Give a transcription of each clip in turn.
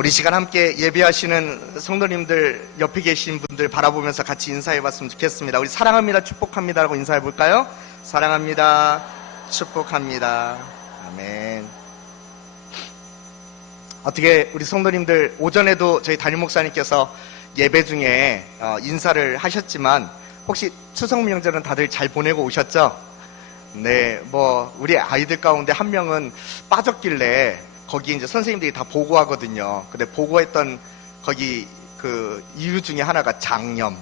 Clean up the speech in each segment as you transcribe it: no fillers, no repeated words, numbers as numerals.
우리 시간 함께 예배하시는 성도님들, 옆에 계신 분들 바라보면서 같이 인사해봤으면 좋겠습니다. 우리 사랑합니다, 축복합니다라고 인사해볼까요? 사랑합니다, 축복합니다. 아멘. 어떻게 우리 성도님들, 오전에도 저희 담임 목사님께서 예배 중에 인사를 하셨지만 혹시 추석 명절은 다들 잘 보내고 오셨죠? 네, 우리 아이들 가운데 한 명은 빠졌길래 거기 이제 선생님들이 다 보고하거든요. 근데 보고했던 거기 그 이유 중에 하나가 장염.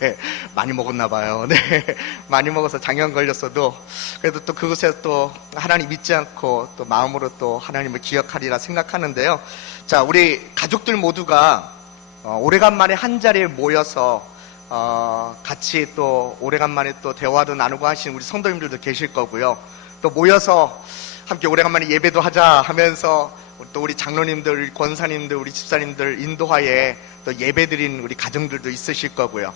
네, 많이 먹었나 봐요. 네, 많이 먹어서 장염 걸렸어도 그래도 또 그것에 또 하나님 잊지 않고 또 마음으로 또 하나님을 기억하리라 생각하는데요. 자, 우리 가족들 모두가 오래간만에 한 자리에 모여서 같이 또 오래간만에 또 대화도 나누고 하신 우리 성도님들도 계실 거고요. 또 모여서 함께 오래간만에 예배도 하자 하면서 또 우리 장로님들, 우리 권사님들, 우리 집사님들 인도하에 또 예배드린 우리 가정들도 있으실 거고요.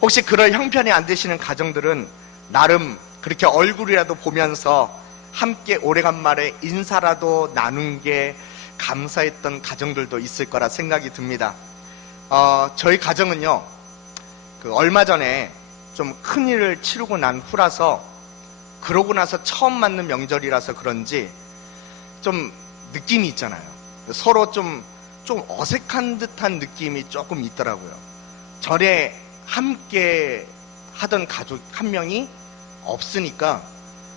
혹시 그럴 형편이 안 되시는 가정들은 나름 그렇게 얼굴이라도 보면서 함께 오래간만에 인사라도 나눈 게 감사했던 가정들도 있을 거라 생각이 듭니다. 저희 가정은요, 얼마 전에 좀 큰일을 치르고 난 후라서, 그러고 나서 처음 맞는 명절이라서 그런지 좀 느낌이 있잖아요. 서로 좀 어색한 듯한 느낌이 조금 있더라고요. 전에 함께 하던 가족 한 명이 없으니까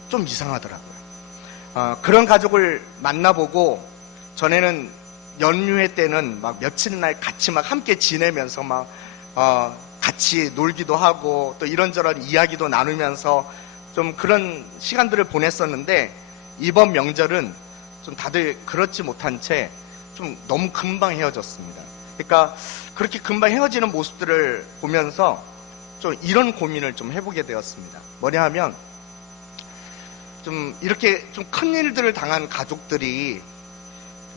좀 이상하더라고요. 그런 가족을 만나보고, 전에는 연휴회 때는 막 며칠 날 같이 막 함께 지내면서 같이 놀기도 하고 또 이런저런 이야기도 나누면서 좀 그런 시간들을 보냈었는데, 이번 명절은 좀 다들 그렇지 못한 채 좀 너무 금방 헤어졌습니다. 그러니까 그렇게 금방 헤어지는 모습들을 보면서 좀 이런 고민을 좀 해보게 되었습니다. 뭐냐 하면, 좀 이렇게 좀 큰 일들을 당한 가족들이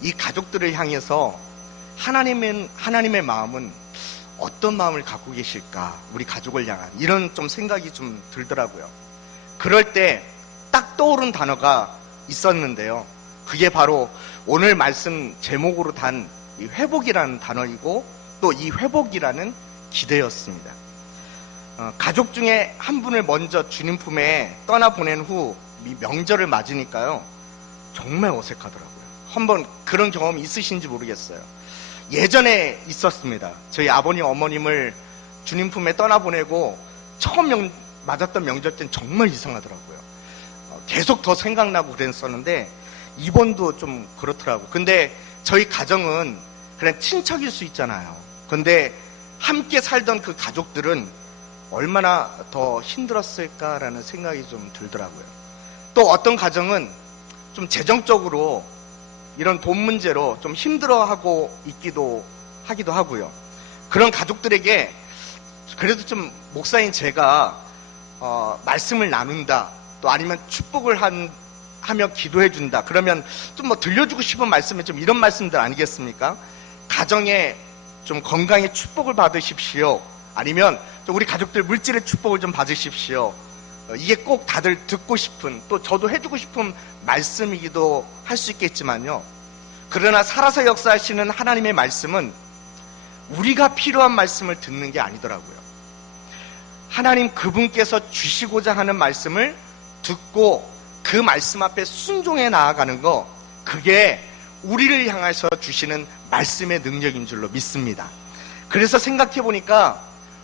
이 가족들을 향해서 하나님의 마음은 어떤 마음을 갖고 계실까, 우리 가족을 향한 이런 좀 생각이 좀 들더라고요. 그럴 때 딱 떠오른 단어가 있었는데요. 그게 바로 오늘 말씀 제목으로 단 이 회복이라는 단어이고, 또 이 회복이라는 기대였습니다. 가족 중에 한 분을 먼저 주님 품에 떠나보낸 후 이 명절을 맞으니까요, 정말 어색하더라고요. 한번 그런 경험이 있으신지 모르겠어요. 예전에 있었습니다. 저희 아버님, 어머님을 주님 품에 떠나보내고 처음 맞았던 명절 때는 정말 이상하더라고요. 계속 더 생각나고 그랬었는데 이번도 좀 그렇더라고요. 근데 저희 가정은 그냥 친척일 수 있잖아요. 근데 함께 살던 그 가족들은 얼마나 더 힘들었을까라는 생각이 좀 들더라고요. 또 어떤 가정은 좀 재정적으로 이런 돈 문제로 좀 힘들어하고 하기도 하고요. 그런 가족들에게 그래도 좀 목사인 제가 말씀을 나눈다, 또 아니면 축복을 하며 기도해준다, 그러면 좀 들려주고 싶은 말씀이 좀 이런 말씀들 아니겠습니까? 가정에 좀 건강의 축복을 받으십시오, 아니면 또 우리 가족들 물질의 축복을 좀 받으십시오. 이게 꼭 다들 듣고 싶은, 또 저도 해주고 싶은 말씀이기도 할 수 있겠지만요, 그러나 살아서 역사하시는 하나님의 말씀은 우리가 필요한 말씀을 듣는 게 아니더라고요. 하나님 그분께서 주시고자 하는 말씀을 듣고 그 말씀 앞에 순종해 나아가는 거, 그게 우리를 향해서 주시는 말씀의 능력인 줄로 믿습니다. 그래서 생각해 보니까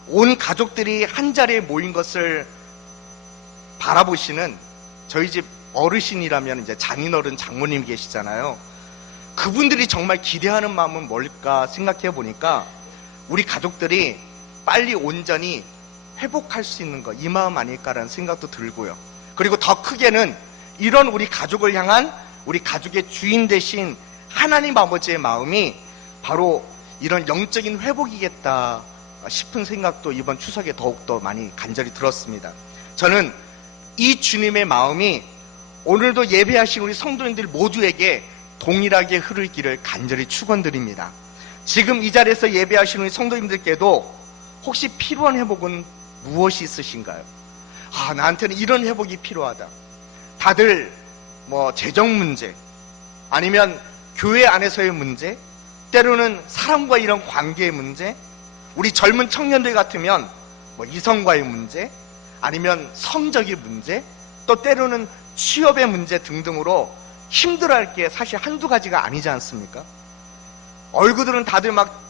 온 가족들이 한 자리에 모인 것을 바라보시는 저희 집 어르신이라면 이제 장인어른, 장모님 계시잖아요. 그분들이 정말 기대하는 마음은 뭘까 생각해 보니까 우리 가족들이 빨리 온전히 회복할 수 있는 것, 이 마음 아닐까라는 생각도 들고요. 그리고 더 크게는 이런 우리 가족을 향한 우리 가족의 주인 되신 하나님 아버지의 마음이 바로 이런 영적인 회복이겠다 싶은 생각도 이번 추석에 더욱더 많이 간절히 들었습니다. 저는 이 주님의 마음이 오늘도 예배하신 우리 성도님들 모두에게 동일하게 흐르기를 간절히 축원드립니다. 지금 이 자리에서 예배하시는 우리 성도님들께도 혹시 필요한 회복은 무엇이 있으신가요? 나한테는 이런 회복이 필요하다. 다들 재정 문제, 아니면 교회 안에서의 문제, 때로는 사람과 이런 관계의 문제, 우리 젊은 청년들 같으면 뭐 이성과의 문제, 아니면 성적인 문제, 또 때로는 취업의 문제 등등으로 힘들어할 게 사실 한두 가지가 아니지 않습니까? 얼굴들은 다들 막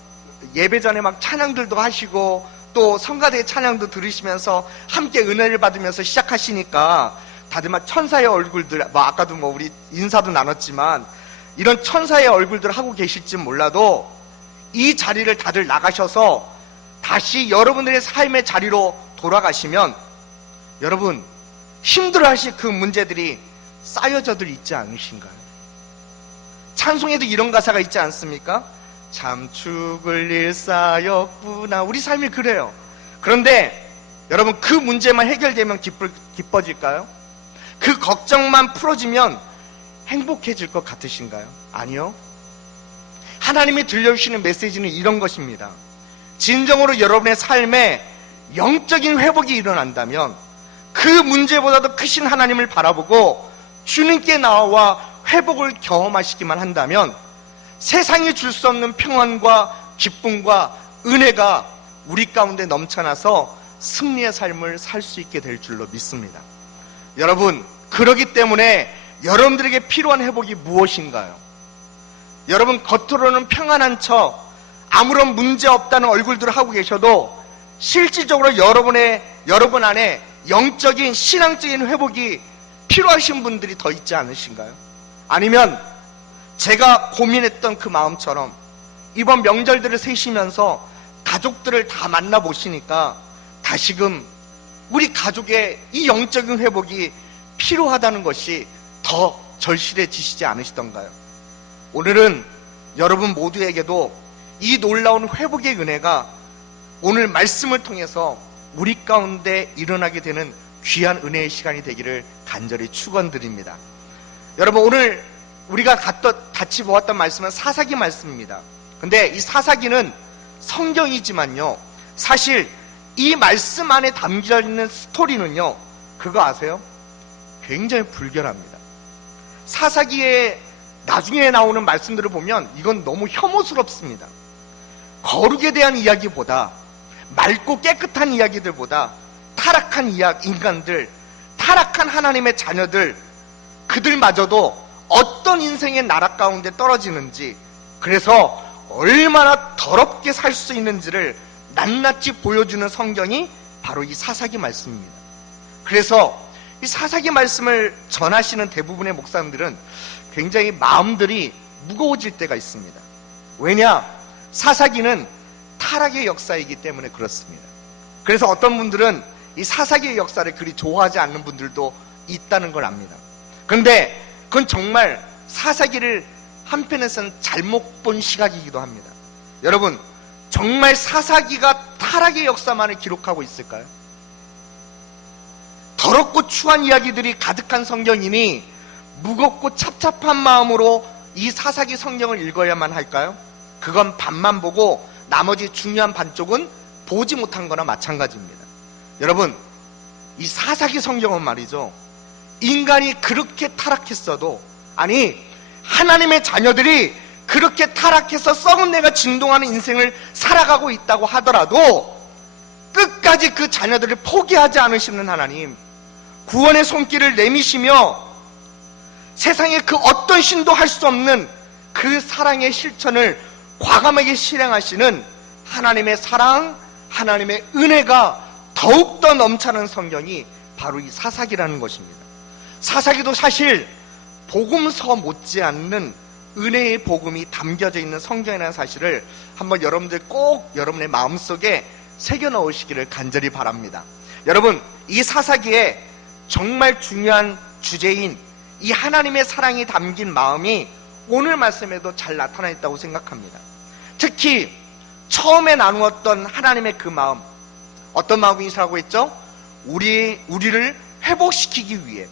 예배 전에 막 찬양들도 하시고 또 성가대 찬양도 들으시면서 함께 은혜를 받으면서 시작하시니까 다들 막 천사의 얼굴들, 뭐 아까도 뭐 우리 인사도 나눴지만 이런 천사의 얼굴들 하고 계실지 몰라도 이 자리를 다들 나가셔서 다시 여러분들의 삶의 자리로 돌아가시면 여러분 힘들어하실 그 문제들이 쌓여져들 있지 않으신가요? 찬송에도 이런 가사가 있지 않습니까? 참 죽을 일 쌓였구나. 우리 삶이 그래요. 그런데 여러분 그 문제만 해결되면 기뻐질까요? 그 걱정만 풀어지면 행복해질 것 같으신가요? 아니요. 하나님이 들려주시는 메시지는 이런 것입니다. 진정으로 여러분의 삶에 영적인 회복이 일어난다면 그 문제보다도 크신 하나님을 바라보고 주님께 나와 회복을 경험하시기만 한다면 세상이 줄 수 없는 평안과 기쁨과 은혜가 우리 가운데 넘쳐나서 승리의 삶을 살 수 있게 될 줄로 믿습니다. 여러분, 그러기 때문에 여러분들에게 필요한 회복이 무엇인가요? 여러분, 겉으로는 평안한 척 아무런 문제 없다는 얼굴들을 하고 계셔도 실질적으로 여러분 안에 영적인 신앙적인 회복이 필요하신 분들이 더 있지 않으신가요? 아니면 제가 고민했던 그 마음처럼 이번 명절들을 세시면서 가족들을 다 만나보시니까 다시금 우리 가족의 이 영적인 회복이 필요하다는 것이 더 절실해지시지 않으시던가요? 오늘은 여러분 모두에게도 이 놀라운 회복의 은혜가 오늘 말씀을 통해서 우리 가운데 일어나게 되는 귀한 은혜의 시간이 되기를 간절히 축원드립니다. 여러분, 오늘 우리가 같이 보았던 말씀은 사사기 말씀입니다. 근데 이 사사기는 성경이지만요, 사실 이 말씀 안에 담겨 있는 스토리는요, 그거 아세요? 굉장히 불결합니다. 사사기에 나중에 나오는 말씀들을 보면 이건 너무 혐오스럽습니다. 거룩에 대한 이야기보다, 맑고 깨끗한 이야기들보다 타락한 인간들, 타락한 하나님의 자녀들, 그들마저도 어떤 인생의 나락 가운데 떨어지는지, 그래서 얼마나 더럽게 살 수 있는지를 낱낱이 보여주는 성경이 바로 이 사사기 말씀입니다. 그래서 이 사사기 말씀을 전하시는 대부분의 목사님들은 굉장히 마음들이 무거워질 때가 있습니다. 왜냐? 사사기는 타락의 역사이기 때문에 그렇습니다. 그래서 어떤 분들은 이 사사기의 역사를 그리 좋아하지 않는 분들도 있다는 걸 압니다. 그런데 그건 정말 사사기를 한편에서는 잘못 본 시각이기도 합니다. 여러분, 정말 사사기가 타락의 역사만을 기록하고 있을까요? 더럽고 추한 이야기들이 가득한 성경이니 무겁고 찹찹한 마음으로 이 사사기 성경을 읽어야만 할까요? 그건 반만 보고 나머지 중요한 반쪽은 보지 못한 거나 마찬가지입니다. 여러분, 이 사사기 성경은 말이죠, 인간이 그렇게 타락했어도, 아니 하나님의 자녀들이 그렇게 타락해서 썩은 내가 진동하는 인생을 살아가고 있다고 하더라도 끝까지 그 자녀들을 포기하지 않으시는 하나님, 구원의 손길을 내미시며 세상에 그 어떤 신도 할 수 없는 그 사랑의 실천을 과감하게 실행하시는 하나님의 사랑, 하나님의 은혜가 더욱더 넘쳐나는 성경이 바로 이 사사기라는 것입니다. 사사기도 사실 복음서 못지않는 은혜의 복음이 담겨져 있는 성경이라는 사실을 한번 여러분들 꼭 여러분의 마음속에 새겨 넣으시기를 간절히 바랍니다. 여러분, 이 사사기에 정말 중요한 주제인 이 하나님의 사랑이 담긴 마음이 오늘 말씀에도 잘 나타나 있다고 생각합니다. 특히 처음에 나누었던 하나님의 그 마음, 어떤 마음이라고 했죠? 우리를 회복시키기 위해,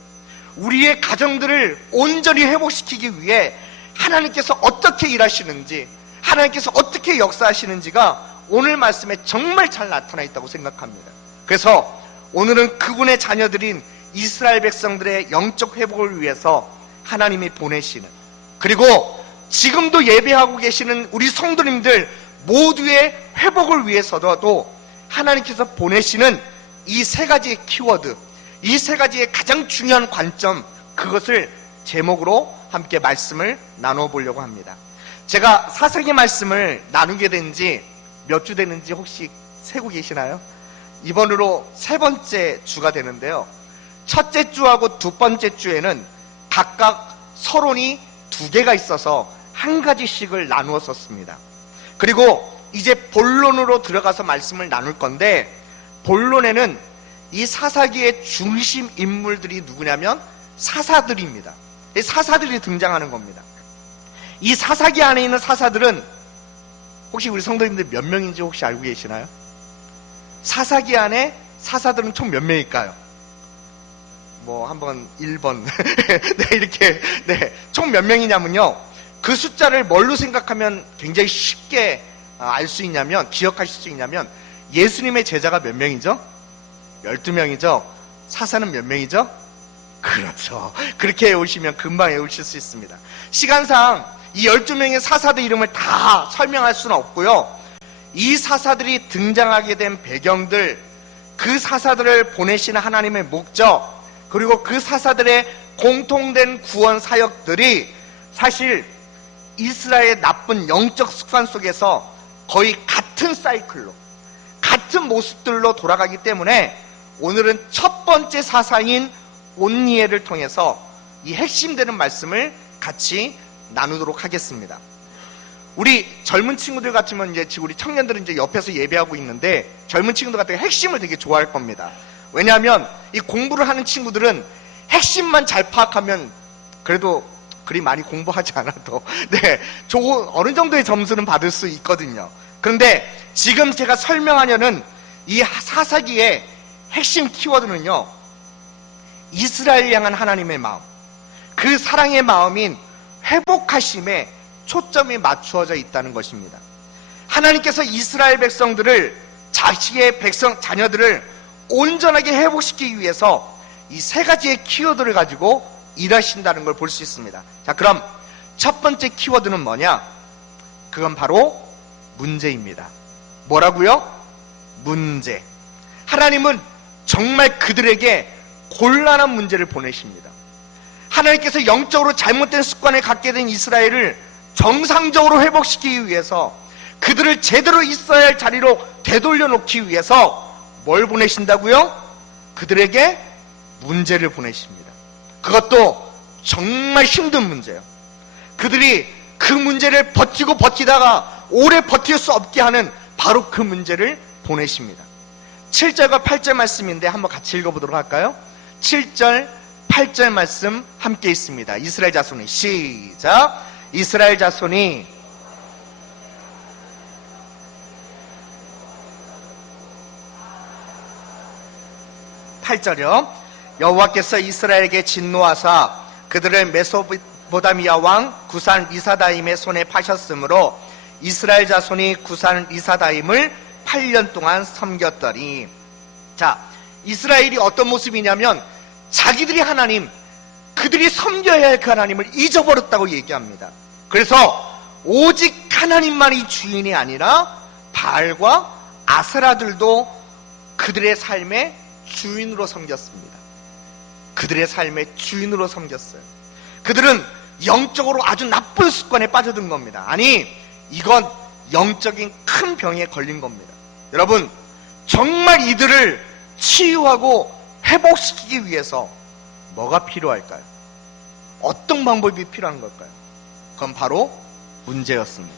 우리의 가정들을 온전히 회복시키기 위해 하나님께서 어떻게 일하시는지, 하나님께서 어떻게 역사하시는지가 오늘 말씀에 정말 잘 나타나 있다고 생각합니다. 그래서 오늘은 그분의 자녀들인 이스라엘 백성들의 영적 회복을 위해서 하나님이 보내시는, 그리고 지금도 예배하고 계시는 우리 성도님들 모두의 회복을 위해서라도 하나님께서 보내시는 이 세 가지의 키워드, 이 세 가지의 가장 중요한 관점, 그것을 제목으로 함께 말씀을 나눠보려고 합니다. 제가 사사기 말씀을 나누게 된 지 몇 주 됐는지 혹시 세고 계시나요? 이번으로 세 번째 주가 되는데요. 첫째 주하고 두 번째 주에는 각각 서론이 두 개가 있어서 한 가지씩을 나누었었습니다. 그리고 이제 본론으로 들어가서 말씀을 나눌 건데, 본론에는 이 사사기의 중심 인물들이 누구냐면 사사들입니다. 이 사사들이 등장하는 겁니다. 이 사사기 안에 있는 사사들은 혹시 우리 성도님들 몇 명인지 혹시 알고 계시나요? 사사기 안에 사사들은 총 몇 명일까요? 뭐 한번 1번 네, 이렇게 총 몇 명이냐면요, 그 숫자를 뭘로 생각하면 굉장히 쉽게 알 수 있냐면, 기억하실 수 있냐면, 예수님의 제자가 몇 명이죠? 12명이죠. 사사는 몇 명이죠? 그렇죠. 그렇게 외우시면 금방 외우실 수 있습니다. 시간상 이 12명의 사사들 이름을 다 설명할 수는 없고요, 이 사사들이 등장하게 된 배경들, 그 사사들을 보내시는 하나님의 목적, 그리고 그 사사들의 공통된 구원 사역들이 사실 이스라엘의 나쁜 영적 습관 속에서 거의 같은 사이클로, 같은 모습들로 돌아가기 때문에 오늘은 첫 번째 사사인 온니엘을 통해서 이 핵심되는 말씀을 같이 나누도록 하겠습니다. 우리 젊은 친구들 같으면 이제 우리 청년들은 이제 옆에서 예배하고 있는데, 젊은 친구들 같은 경우 핵심을 되게 좋아할 겁니다. 왜냐하면 이 공부를 하는 친구들은 핵심만 잘 파악하면 그래도 그리 많이 공부하지 않아도 좋은 어느 정도의 점수는 받을 수 있거든요. 그런데 지금 제가 설명하려는 이 사사기의 핵심 키워드는요, 이스라엘 향한 하나님의 마음, 그 사랑의 마음인 회복하심에 초점이 맞추어져 있다는 것입니다. 하나님께서 이스라엘 백성들을, 자식의 자녀들을 온전하게 회복시키기 위해서 이 세 가지의 키워드를 가지고 일하신다는 걸 볼 수 있습니다. 자, 그럼 첫 번째 키워드는 뭐냐? 그건 바로 문제입니다. 뭐라고요? 문제. 하나님은 정말 그들에게 곤란한 문제를 보내십니다. 하나님께서 영적으로 잘못된 습관을 갖게 된 이스라엘을 정상적으로 회복시키기 위해서, 그들을 제대로 있어야 할 자리로 되돌려 놓기 위해서 뭘 보내신다고요? 그들에게 문제를 보내십니다. 그것도 정말 힘든 문제예요. 그들이 그 문제를 버티다가 오래 버틸 수 없게 하는 바로 그 문제를 보내십니다. 7절과 8절 말씀인데 한번 같이 읽어보도록 할까요? 7절, 8절 말씀 함께 있습니다. 이스라엘 자손이, 시작! 이스라엘 자손이 (8절이요) 여호와께서 이스라엘에게 진노하사 그들을 메소포다미아 왕 구산 리사다임의 손에 파셨으므로 이스라엘 자손이 구산 리사다임을 8년 동안 섬겼더니. 자, 이스라엘이 어떤 모습이냐면 자기들이 하나님, 그들이 섬겨야 할 그 하나님을 잊어버렸다고 얘기합니다. 그래서 오직 하나님만이 주인이 아니라 바알과 아세라들도 그들의 삶의 주인으로 섬겼습니다. 그들의 삶의 주인으로 섬겼어요. 그들은 영적으로 아주 나쁜 습관에 빠져든 겁니다. 아니, 이건 영적인 큰 병에 걸린 겁니다. 여러분, 정말 이들을 치유하고 회복시키기 위해서 뭐가 필요할까요? 어떤 방법이 필요한 걸까요? 그건 바로 문제였습니다.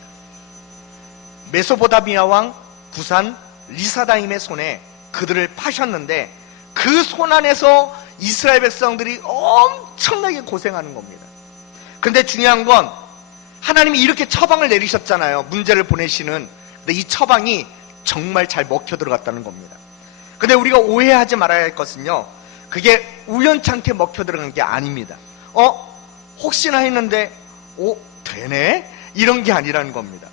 메소포다미아 왕 구산 리사다임의 손에 그들을 파셨는데, 그 손 안에서 이스라엘 백성들이 엄청나게 고생하는 겁니다. 근데 중요한 건 하나님이 이렇게 처방을 내리셨잖아요. 문제를 보내시는. 근데 이 처방이 정말 잘 먹혀 들어갔다는 겁니다. 근데 우리가 오해하지 말아야 할 것은요, 그게 우연찮게 먹혀 들어간 게 아닙니다. 혹시나 했는데 되네? 이런 게 아니라는 겁니다.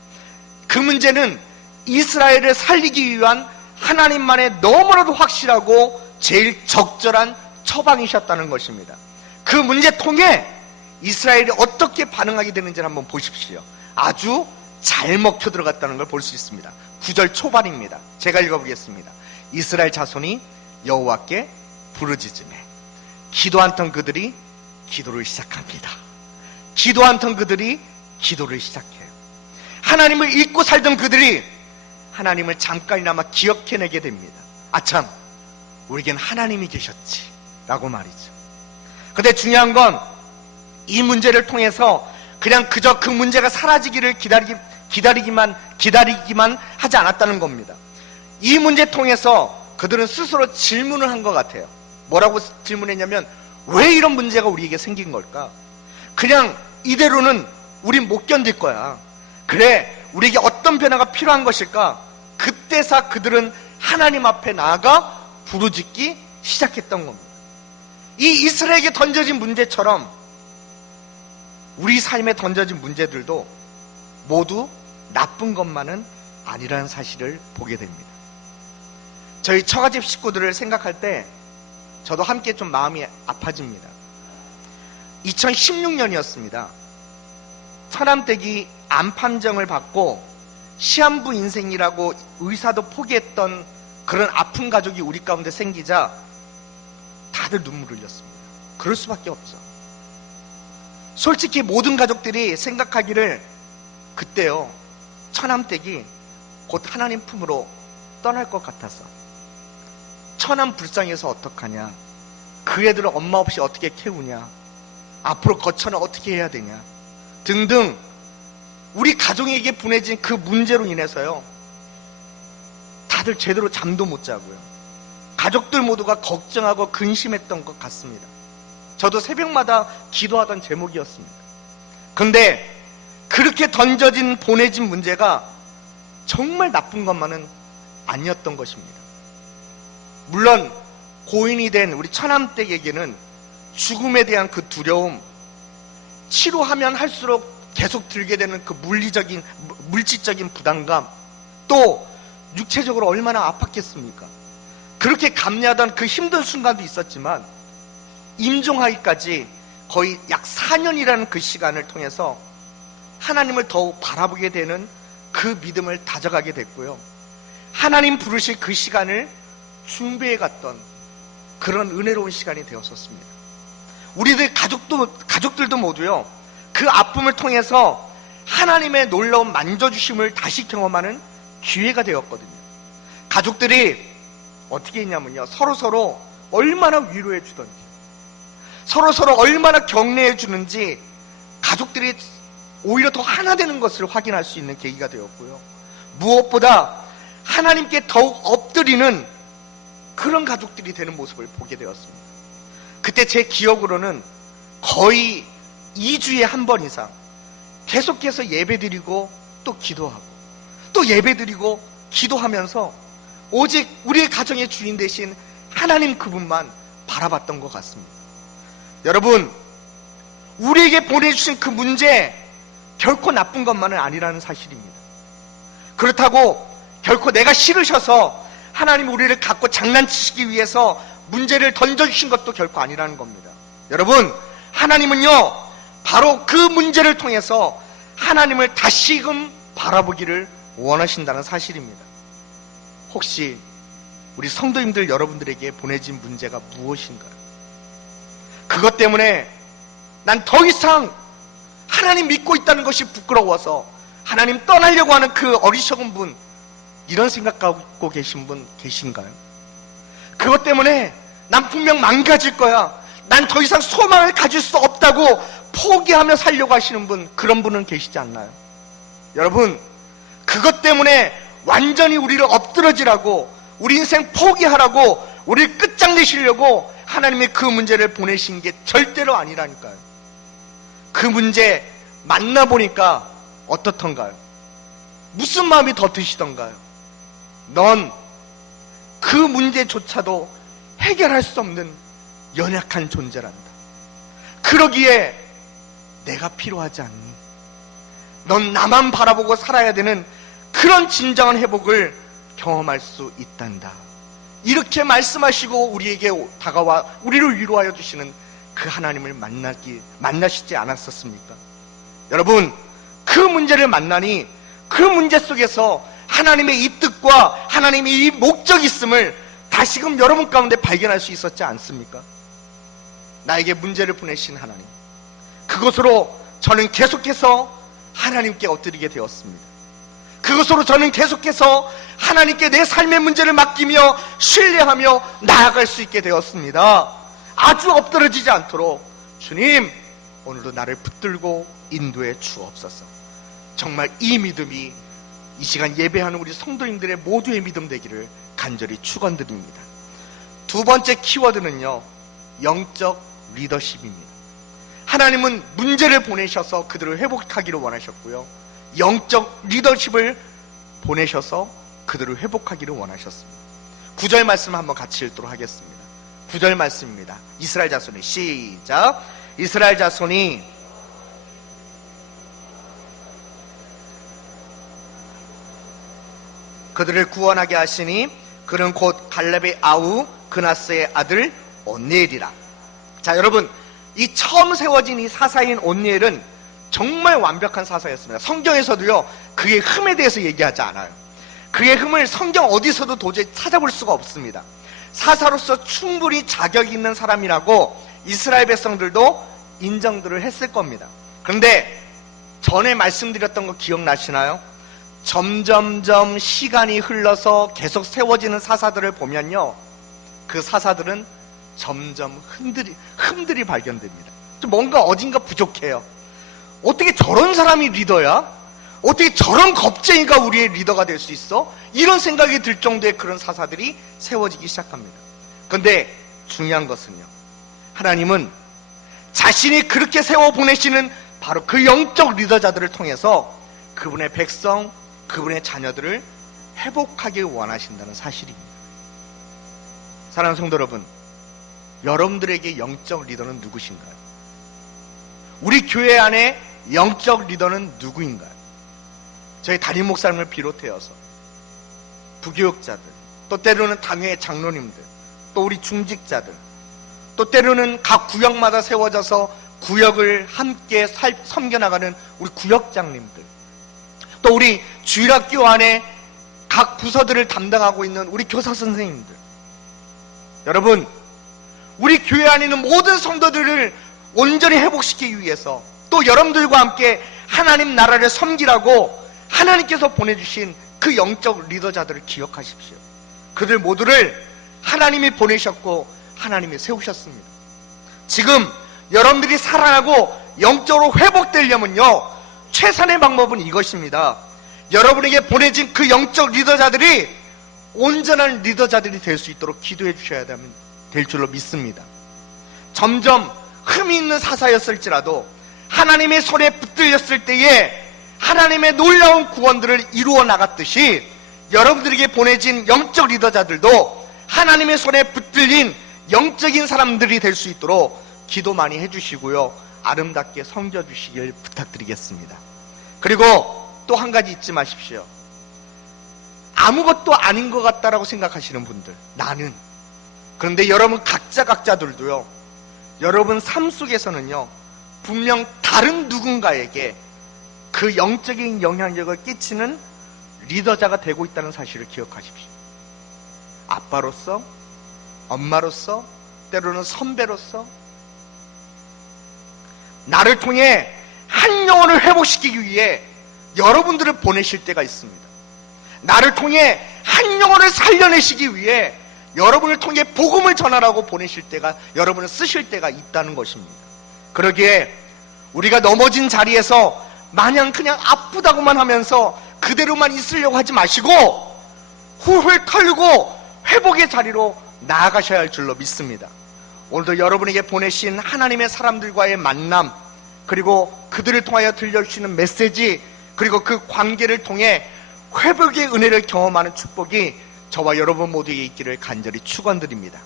그 문제는 이스라엘을 살리기 위한 하나님만의 너무나도 확실하고 제일 적절한 처방이셨다는 것입니다. 그 문제통에 이스라엘이 어떻게 반응하게 되는지를 한번 보십시오. 아주 잘 먹혀 들어갔다는 걸 볼 수 있습니다. 9절 초반입니다. 제가 읽어보겠습니다. 이스라엘 자손이 여호와께 부르짖으매 기도한 턴 그들이 기도를 시작합니다. 기도한 턴 그들이 기도를 시작해요. 하나님을 잊고 살던 그들이 하나님을 잠깐이나마 기억해내게 됩니다. 아참, 우리겐 하나님이 계셨지 라고 말이죠. 근데 중요한 건 이 문제를 통해서 그냥 그저 그 문제가 사라지기를 기다리기만 하지 않았다는 겁니다. 이 문제 통해서 그들은 스스로 질문을 한 것 같아요. 뭐라고 질문했냐면, 왜 이런 문제가 우리에게 생긴 걸까? 그냥 이대로는 우린 못 견딜 거야. 그래, 우리에게 어떤 변화가 필요한 것일까? 그때서 그들은 하나님 앞에 나아가 부르짖기 시작했던 겁니다. 이 이스라엘에게 던져진 문제처럼 우리 삶에 던져진 문제들도 모두 나쁜 것만은 아니라는 사실을 보게 됩니다. 저희 처가집 식구들을 생각할 때 저도 함께 좀 마음이 아파집니다. 2016년이었습니다. 처남댁이 암 판정을 받고 시한부 인생이라고 의사도 포기했던 그런 아픈 가족이 우리 가운데 생기자 다들 눈물을 흘렸습니다. 그럴 수밖에 없죠. 솔직히 모든 가족들이 생각하기를 그때요, 처남댁이 곧 하나님 품으로 떠날 것 같아서 처남 불쌍해서 어떡하냐, 그 애들을 엄마 없이 어떻게 키우냐, 앞으로 거처는 어떻게 해야 되냐 등등 우리 가족에게 보내진 그 문제로 인해서요, 다들 제대로 잠도 못 자고요, 가족들 모두가 걱정하고 근심했던 것 같습니다. 저도 새벽마다 기도하던 제목이었습니다. 그런데 그렇게 보내진 문제가 정말 나쁜 것만은 아니었던 것입니다. 물론 고인이 된 우리 처남댁에게는 죽음에 대한 그 두려움, 치료하면 할수록 계속 들게 되는 그 물질적인 부담감, 또 육체적으로 얼마나 아팠겠습니까? 그렇게 감내하던 그 힘든 순간도 있었지만 임종하기까지 거의 약 4년이라는 그 시간을 통해서 하나님을 더욱 바라보게 되는 그 믿음을 다져가게 됐고요, 하나님 부르실 그 시간을 준비해 갔던 그런 은혜로운 시간이 되었었습니다. 우리들 가족들도 모두요, 그 아픔을 통해서 하나님의 놀라운 만져주심을 다시 경험하는 기회가 되었거든요. 가족들이 어떻게 했냐면요, 서로서로 얼마나 위로해 주던지, 서로서로 얼마나 격려해 주는지 가족들이 오히려 더 하나 되는 것을 확인할 수 있는 계기가 되었고요, 무엇보다 하나님께 더욱 엎드리는 그런 가족들이 되는 모습을 보게 되었습니다. 그때 제 기억으로는 거의 2주에 한 번 이상 계속해서 예배드리고 또 기도하고 또 예배드리고 기도하면서 오직 우리의 가정의 주인 되신 하나님 그분만 바라봤던 것 같습니다. 여러분, 우리에게 보내주신 그 문제 결코 나쁜 것만은 아니라는 사실입니다. 그렇다고 결코 내가 싫으셔서 하나님 우리를 갖고 장난치시기 위해서 문제를 던져주신 것도 결코 아니라는 겁니다. 여러분, 하나님은요, 바로 그 문제를 통해서 하나님을 다시금 바라보기를 원하신다는 사실입니다. 혹시 우리 성도님들 여러분들에게 보내진 문제가 무엇인가요? 그것 때문에 난 더 이상 하나님 믿고 있다는 것이 부끄러워서 하나님 떠나려고 하는 그 어리석은 분, 이런 생각 갖고 계신 분 계신가요? 그것 때문에 난 분명 망가질 거야, 난 더 이상 소망을 가질 수 없다고 포기하며 살려고 하시는 분, 그런 분은 계시지 않나요? 여러분, 그것 때문에 완전히 우리를 엎드러지라고, 우리 인생 포기하라고, 우리를 끝장내시려고 하나님이 그 문제를 보내신 게 절대로 아니라니까요. 그 문제 만나보니까 어떻던가요? 무슨 마음이 더 드시던가요? 넌 그 문제조차도 해결할 수 없는 연약한 존재란다. 그러기에 내가 필요하지 않니? 넌 나만 바라보고 살아야 되는 그런 진정한 회복을 경험할 수 있단다. 이렇게 말씀하시고 우리에게 다가와 우리를 위로하여 주시는 그 하나님을 만나시지 않았었습니까? 여러분, 그 문제를 만나니 그 문제 속에서 하나님의 이 뜻과 하나님의 이 목적이 있음을 다시금 여러분 가운데 발견할 수 있었지 않습니까? 나에게 문제를 보내신 하나님, 그것으로 저는 계속해서 하나님께 엎드리게 되었습니다. 그것으로 저는 계속해서 하나님께 내 삶의 문제를 맡기며 신뢰하며 나아갈 수 있게 되었습니다. 아주 엎드러지지 않도록 주님, 오늘도 나를 붙들고 인도해 주옵소서. 정말 이 믿음이 이 시간 예배하는 우리 성도님들의 모두의 믿음 되기를 간절히 축원드립니다. 두 번째 키워드는요, 영적 리더십입니다. 하나님은 문제를 보내셔서 그들을 회복하기를 원하셨고요, 영적 리더십을 보내셔서 그들을 회복하기를 원하셨습니다. 9절 말씀 한번 같이 읽도록 하겠습니다. 9절 말씀입니다. 이스라엘 자손이, 시작. 이스라엘 자손이 그들을 구원하게 하시니 그는 곧 갈렙의 아우 그나스의 아들 온니엘이라. 자, 여러분, 이 처음 세워진 이 사사인 온니엘은 정말 완벽한 사사였습니다. 성경에서도요, 그의 흠에 대해서 얘기하지 않아요. 그의 흠을 성경 어디서도 도저히 찾아볼 수가 없습니다. 사사로서 충분히 자격이 있는 사람이라고 이스라엘 백성들도 인정들을 했을 겁니다. 그런데 전에 말씀드렸던 거 기억나시나요? 점점점 시간이 흘러서 계속 세워지는 사사들을 보면요, 그 사사들은 점점 흠들이 발견됩니다. 좀 뭔가 어딘가 부족해요. 어떻게 저런 사람이 리더야? 어떻게 저런 겁쟁이가 우리의 리더가 될 수 있어? 이런 생각이 들 정도의 그런 사사들이 세워지기 시작합니다. 그런데 중요한 것은요, 하나님은 자신이 그렇게 세워 보내시는 바로 그 영적 리더자들을 통해서 그분의 백성, 그분의 자녀들을 회복하길 원하신다는 사실입니다. 사랑하는 성도 여러분, 여러분들에게 영적 리더는 누구신가요? 우리 교회 안에 영적 리더는 누구인가요? 저희 담임 목사님을 비롯해서 부교육자들, 또 때로는 당회 장로님들, 또 우리 중직자들, 또 때로는 각 구역마다 세워져서 구역을 함께 섬겨나가는 우리 구역장님들, 또 우리 주일학교 안에 각 부서들을 담당하고 있는 우리 교사 선생님들, 여러분, 우리 교회 안에 있는 모든 성도들을 온전히 회복시키기 위해서 또 여러분들과 함께 하나님 나라를 섬기라고 하나님께서 보내주신 그 영적 리더자들을 기억하십시오. 그들 모두를 하나님이 보내셨고 하나님이 세우셨습니다. 지금 여러분들이 살아나고 영적으로 회복되려면요, 최선의 방법은 이것입니다. 여러분에게 보내진 그 영적 리더자들이 온전한 리더자들이 될 수 있도록 기도해 주셔야 될 줄로 믿습니다. 점점 흠이 있는 사사였을지라도 하나님의 손에 붙들렸을 때에 하나님의 놀라운 구원들을 이루어 나갔듯이 여러분들에게 보내진 영적 리더자들도 하나님의 손에 붙들린 영적인 사람들이 될 수 있도록 기도 많이 해주시고요, 아름답게 섬겨주시길 부탁드리겠습니다. 그리고 또 한 가지 잊지 마십시오. 아무것도 아닌 것 같다라고 생각하시는 분들, 나는, 그런데 여러분 각자들도요, 여러분 삶 속에서는요, 분명 다른 누군가에게 그 영적인 영향력을 끼치는 리더자가 되고 있다는 사실을 기억하십시오. 아빠로서, 엄마로서, 때로는 선배로서 나를 통해 한 영혼을 회복시키기 위해 여러분들을 보내실 때가 있습니다. 나를 통해 한 영혼을 살려내시기 위해 여러분을 통해 복음을 전하라고 보내실 때가, 여러분을 쓰실 때가 있다는 것입니다. 그러기에 우리가 넘어진 자리에서 마냥 그냥 아프다고만 하면서 그대로만 있으려고 하지 마시고 훌훌 털고 회복의 자리로 나아가셔야 할 줄로 믿습니다. 오늘도 여러분에게 보내신 하나님의 사람들과의 만남, 그리고 그들을 통하여 들려주시는 메시지, 그리고 그 관계를 통해 회복의 은혜를 경험하는 축복이 저와 여러분 모두에게 있기를 간절히 축원드립니다.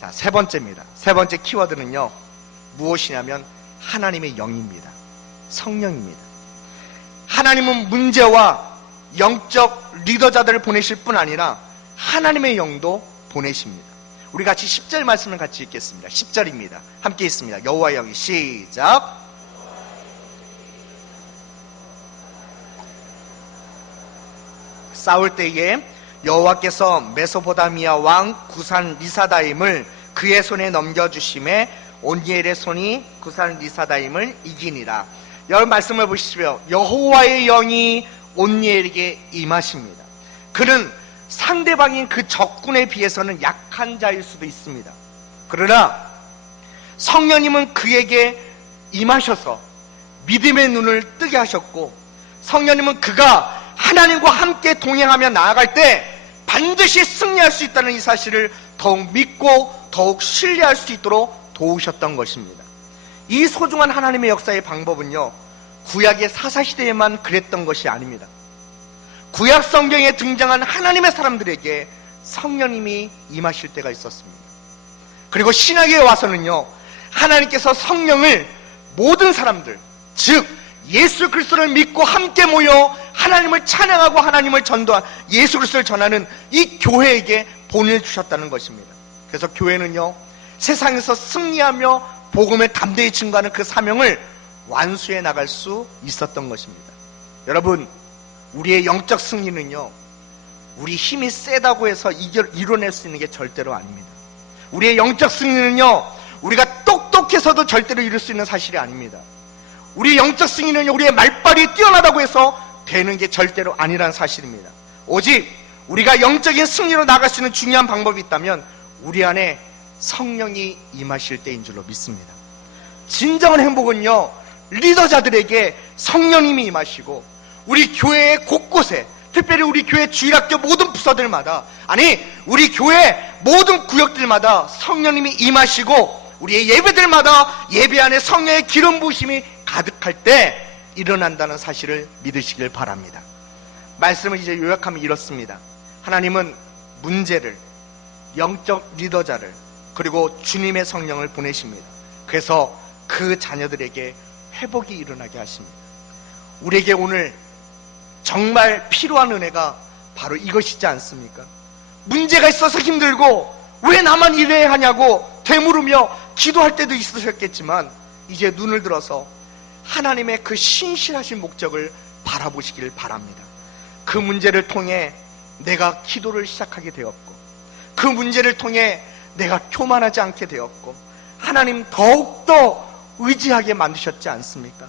자, 세 번째입니다. 세 번째 키워드는요, 무엇이냐면 하나님의 영입니다. 성령입니다. 하나님은 문제와 영적 리더자들을 보내실 뿐 아니라 하나님의 영도 보내십니다. 우리 같이 10절 말씀을 같이 읽겠습니다. 10절입니다. 함께 있습니다. 여호와의 영이 시작. 싸울 때에 여호와께서 메소포타미아 왕 구산 리사다임을 그의 손에 넘겨주심에 온니엘의 손이 구산 리사다임을 이기니라. 여러분 말씀을 보시십시오. 여호와의 영이 온니엘에게 임하십니다. 그는 상대방인 그 적군에 비해서는 약한 자일 수도 있습니다. 그러나 성령님은 그에게 임하셔서 믿음의 눈을 뜨게 하셨고, 성령님은 그가 하나님과 함께 동행하며 나아갈 때 반드시 승리할 수 있다는 이 사실을 더욱 믿고 더욱 신뢰할 수 있도록 도우셨던 것입니다. 이 소중한 하나님의 역사의 방법은요, 구약의 사사시대에만 그랬던 것이 아닙니다. 구약 성경에 등장한 하나님의 사람들에게 성령님이 임하실 때가 있었습니다. 그리고 신약에 와서는요, 하나님께서 성령을 모든 사람들, 즉 예수 그리스도를 믿고 함께 모여 하나님을 찬양하고 하나님을 전도한 예수 그리스도를 전하는 이 교회에게 보내주셨다는 것입니다. 그래서 교회는요, 세상에서 승리하며 복음을 담대히 증거하는 그 사명을 완수해 나갈 수 있었던 것입니다. 여러분, 우리의 영적 승리는요, 우리 힘이 세다고 해서 이뤄낼 수 있는 게 절대로 아닙니다. 우리의 영적 승리는요, 우리가 똑똑해서도 절대로 이룰 수 있는 사실이 아닙니다. 우리의 영적 승리는 우리의 말빨이 뛰어나다고 해서 되는 게 절대로 아니라는 사실입니다. 오직 우리가 영적인 승리로 나갈 수 있는 중요한 방법이 있다면 우리 안에 성령이 임하실 때인 줄로 믿습니다. 진정한 행복은요, 리더자들에게 성령님이 임하시고 우리 교회 곳곳에, 특별히 우리 교회 주일학교 모든 부서들마다, 아니 우리 교회 모든 구역들마다 성령님이 임하시고 우리의 예배들마다 예배 안에 성령의 기름 부으심이 가득할 때 일어난다는 사실을 믿으시길 바랍니다. 말씀을 이제 요약하면 이렇습니다. 하나님은 문제를, 영적 리더자를, 그리고 주님의 성령을 보내십니다. 그래서 그 자녀들에게 회복이 일어나게 하십니다. 우리에게 오늘 정말 필요한 은혜가 바로 이것이지 않습니까? 문제가 있어서 힘들고 왜 나만 이래야 하냐고 되물으며 기도할 때도 있으셨겠지만, 이제 눈을 들어서 하나님의 그 신실하신 목적을 바라보시길 바랍니다. 그 문제를 통해 내가 기도를 시작하게 되었고, 그 문제를 통해 내가 교만하지 않게 되었고, 하나님 더욱더 의지하게 만드셨지 않습니까?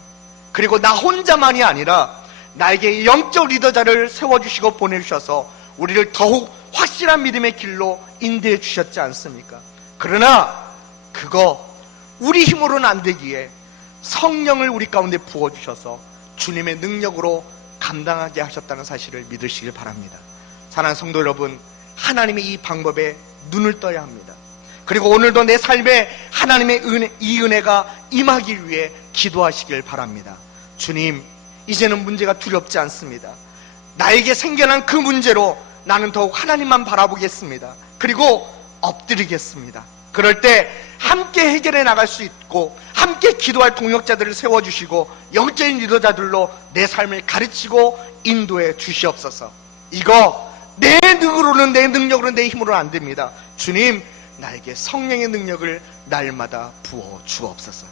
그리고 나 혼자만이 아니라 나에게 영적 리더자를 세워주시고 보내주셔서 우리를 더욱 확실한 믿음의 길로 인도해 주셨지 않습니까? 그러나 그거 우리 힘으로는 안 되기에 성령을 우리 가운데 부어주셔서 주님의 능력으로 감당하게 하셨다는 사실을 믿으시길 바랍니다. 사랑하는 성도 여러분, 하나님의 이 방법에 눈을 떠야 합니다. 그리고 오늘도 내 삶에 하나님의 은혜, 이 은혜가 임하기 위해 기도하시길 바랍니다. 주님, 이제는 문제가 두렵지 않습니다. 나에게 생겨난 그 문제로 나는 더욱 하나님만 바라보겠습니다. 그리고 엎드리겠습니다. 그럴 때 함께 해결해 나갈 수 있고 함께 기도할 동역자들을 세워주시고 영적인 리더자들로 내 삶을 가르치고 인도해 주시옵소서. 이거 내 능으로는, 내 능력으로는, 내 힘으로는 안 됩니다. 주님, 나에게 성령의 능력을 날마다 부어 주옵소서.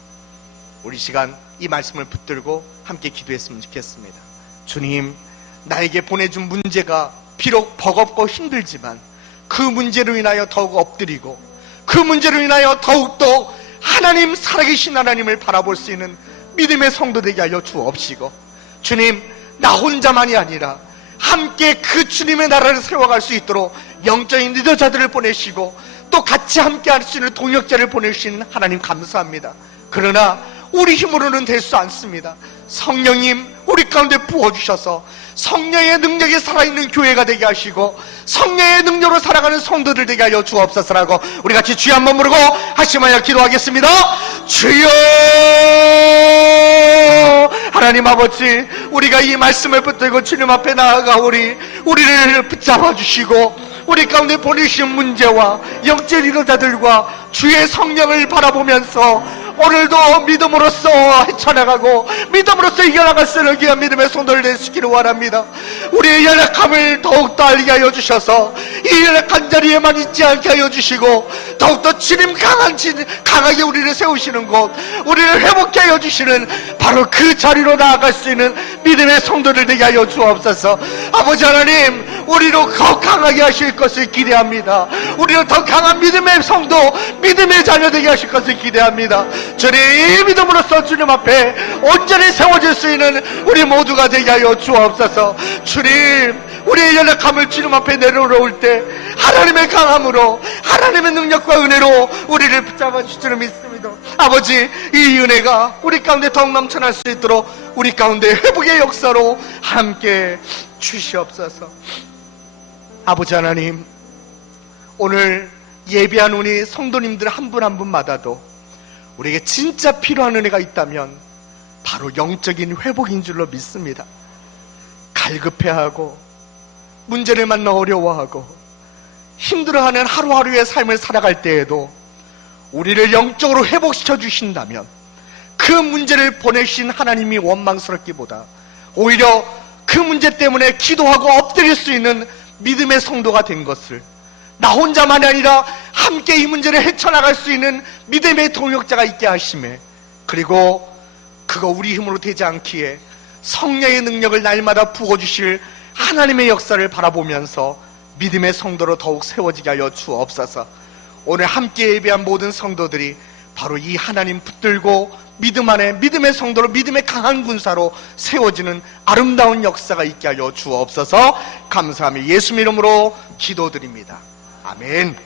우리 시간 이 말씀을 붙들고 함께 기도했으면 좋겠습니다. 주님, 나에게 보내준 문제가 비록 버겁고 힘들지만 그 문제로 인하여 더욱 엎드리고 그 문제로 인하여 더욱더 하나님, 살아계신 하나님을 바라볼 수 있는 믿음의 성도 되게 하여 주옵시고, 주님, 나 혼자만이 아니라 함께 그 주님의 나라를 세워갈 수 있도록 영적인 리더자들을 보내시고 또 같이 함께 할 수 있는 동역자를 보내주시는 하나님 감사합니다. 그러나 우리 힘으로는 될 수 않습니다. 성령님, 우리 가운데 부어주셔서 성령의 능력이 살아있는 교회가 되게 하시고 성령의 능력으로 살아가는 성도들 되게 하여 주옵소서라고 우리 같이 주여 한번 부르고 하시마여 기도하겠습니다. 주여, 하나님 아버지, 우리가 이 말씀을 붙들고 주님 앞에 나아가오리. 우리를 붙잡아 주시고 우리 가운데 보내신 문제와 영적 리더자들과 주의 성령을 바라보면서 오늘도 믿음으로써 헤쳐나가고 믿음으로써 이겨나갈 수 있는 귀한 믿음의 손들을 내시기를 원합니다. 우리의 연약함을 더욱더 알게 하여 주셔서 이 연약한 자리에만 있지 않게 하여 주시고 더욱더 주님 강하게 우리를 세우시는 곳, 우리를 회복케 하여 주시는 바로 그 자리로 나아갈 수 있는 믿음의 성도들 되게 하여 주옵소서. 아버지 하나님, 우리로 더 강하게 하실 것을 기대합니다. 우리로 더 강한 믿음의 성도, 믿음의 자녀 되게 하실 것을 기대합니다. 주님, 이 믿음으로써 주님 앞에 온전히 세워질 수 있는 우리 모두가 되게 하여 주옵소서. 주님, 우리의 연약함을 주님 앞에 내려놓을 때 하나님의 강함으로, 하나님의 능력과 은혜로 우리를 붙잡아 주실 줄 믿습니다. 아버지, 이 은혜가 우리 가운데 더욱 넘쳐날 수 있도록 우리 가운데 회복의 역사로 함께 주시옵소서. 아버지 하나님, 오늘 예배한 우리 성도님들 한 분 한 분마다도 우리에게 진짜 필요한 은혜가 있다면 바로 영적인 회복인 줄로 믿습니다. 갈급해하고 문제를 만나 어려워하고 힘들어하는 하루하루의 삶을 살아갈 때에도 우리를 영적으로 회복시켜 주신다면 그 문제를 보내신 하나님이 원망스럽기보다 오히려 그 문제 때문에 기도하고 엎드릴 수 있는 믿음의 성도가 된 것을, 나 혼자만이 아니라 함께 이 문제를 헤쳐나갈 수 있는 믿음의 동역자가 있게 하심에, 그리고 그거 우리 힘으로 되지 않기에 성령의 능력을 날마다 부어주실 하나님의 역사를 바라보면서 믿음의 성도로 더욱 세워지게 하여 주옵소서. 오늘 함께 예배한 모든 성도들이 바로 이 하나님 붙들고 믿음 안에 믿음의 성도로, 믿음의 강한 군사로 세워지는 아름다운 역사가 있게 하여 주옵소서. 감사하며 예수 이름으로 기도드립니다. 아멘.